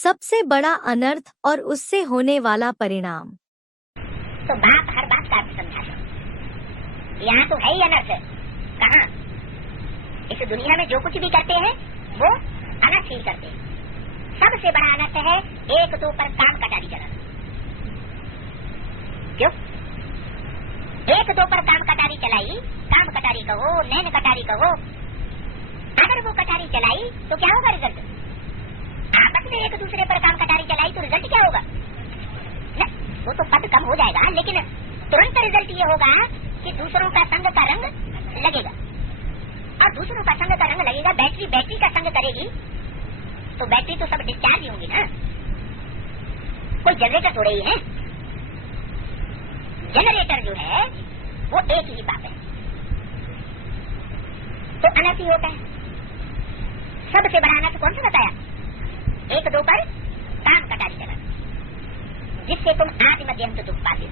सबसे बड़ा अनर्थ और उससे होने वाला परिणाम। तो बाप हर बात का समझा है। यहाँ तो है ही अनर्थ। कहाँ? इस दुनिया में जो कुछ भी करते हैं वो अनर्थ ही करते हैं। सबसे बड़ा अनर्थ है एक दो पर काम कटारी चलाना। क्यों? एक दो पर काम कटारी चलाई, काम कटारी कहो, नैन कटारी कहो, अगर वो कटारी चलाई तो क्या होगा रिजल्ट? आपस में एक दूसरे पर काम कटारी चलाई तो रिजल्ट क्या होगा? न, वो तो पद कम हो जाएगा, लेकिन तुरंत रिजल्ट ये होगा कि दूसरों का संग का रंग लगेगा। और दूसरों का संग का रंग लगेगा, बैटरी का संग करेगी तो बैटरी तो सब डिस्चार्ज होंगी ना। कोई जनरेटर थोड़े ही है। जनरेटर जो है वो एक ही बात है, तो अनर्थ ही होता है। सबसे बड़ा अनर्थ कौन सा बताया? एक दो पर काम कटारी चलाना, जिससे तुम आदि मध्यंत दुख पाते हो।